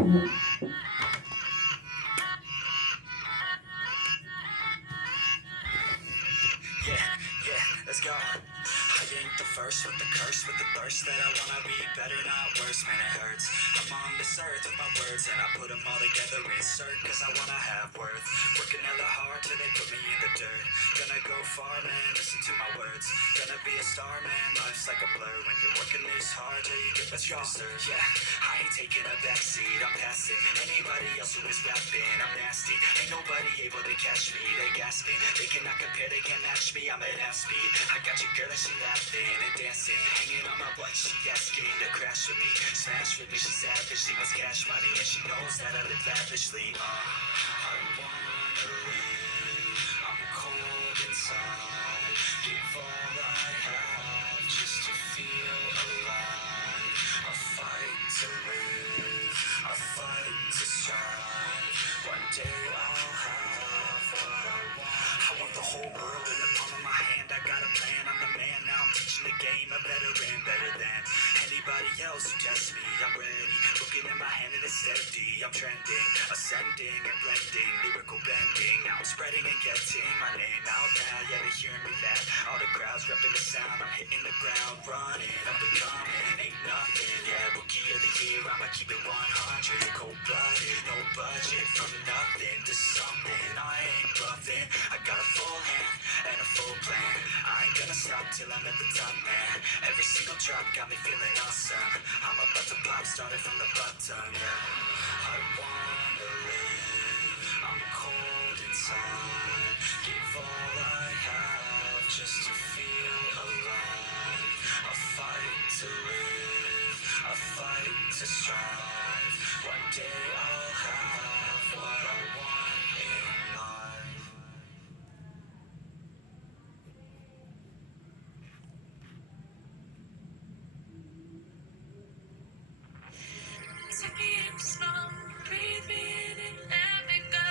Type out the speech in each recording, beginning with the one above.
Yeah, yeah, let's go. I ain't the first with the curse, with the thirst that I wanna be better, not worse, man, it hurts. I'm on this earth with my words, and I put them all together, insert, cause I wanna have worth. Working hella hard till they put me in the dirt. Gonna go far, man, listen to my words. Gonna be a star, man, life's like a blur. When you're working this hard till you get what you deserve. Yeah, I ain't taking a backseat, I'm passing. Anybody else who is rapping, I'm nasty. Ain't nobody able to catch me, they gasping. They cannot compare, they can't match me, I'm at half speed. I got your girl and she laughing and dancing, hanging on my butt, she asking to crash with me. Smash with me, she savage, she wants cash money, and she knows that I live lavishly. I wanna live, I'm cold inside. Give all I have just to feel alive. I fight to live, I fight to strive. One day I'll have what I want. I want the whole world in the palm of my hand. I got a plan, I'm the man. Now I'm teaching the game, a veteran, better than anybody else who tests me. I'm ready, looking in my hand and it's steady. I'm trending, ascending and blending, lyrical bending. Now I'm spreading and getting my name out now. Yeah, they hearing me laugh. All the crowds repping the sound. I'm hitting the ground, running, up and coming. Ain't nothing, yeah, rookie of the year. I'ma keep it 100, cold-blooded, no budget. From nothing to something, I ain't bluffing. I got a full hand and a full plan. I ain't gonna stop till I'm at the top, man. Every single drop got me feeling awesome. I'm about to pop, started from the bottom, yeah. I wanna live, I'm cold inside. Give all I have just to feel alive. I fight to live, I fight to strive. One day I'll have what I want in life. Take it slow, breathe in and let me go.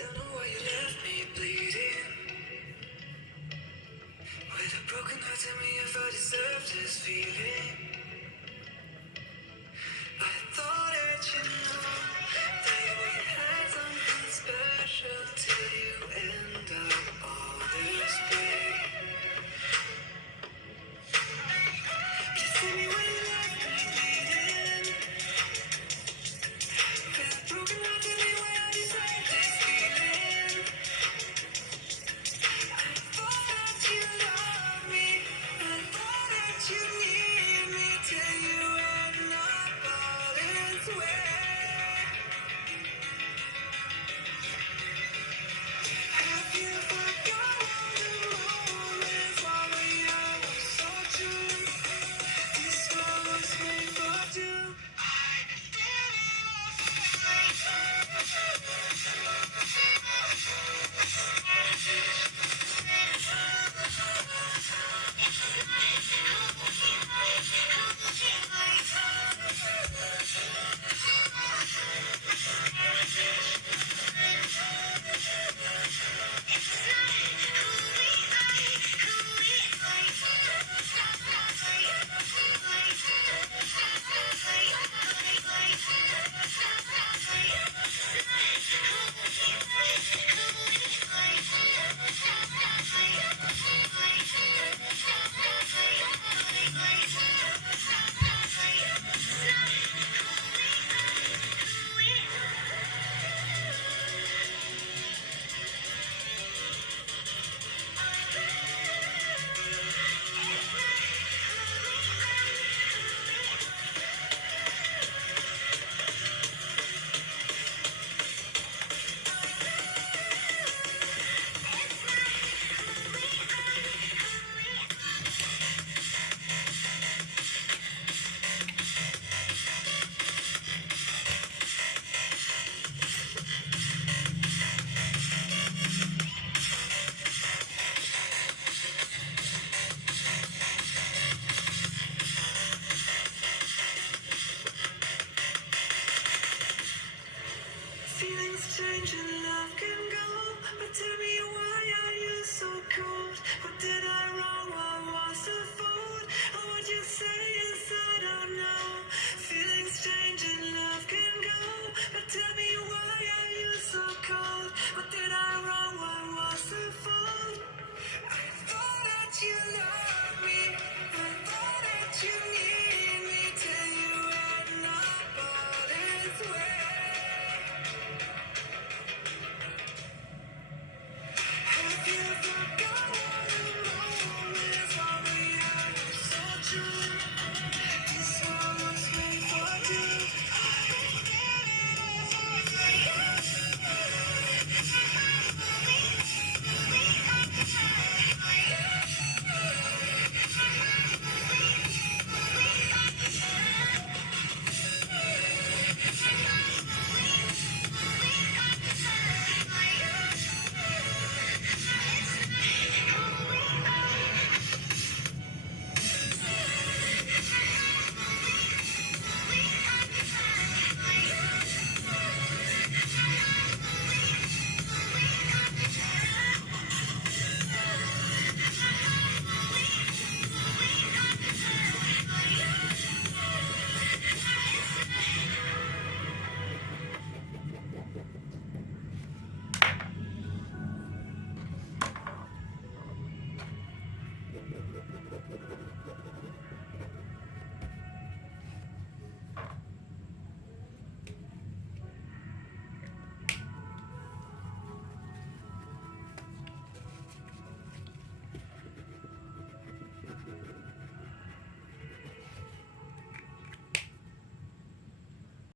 Don't know why you left me bleeding. With a broken heart, tell me if I deserve this feeling.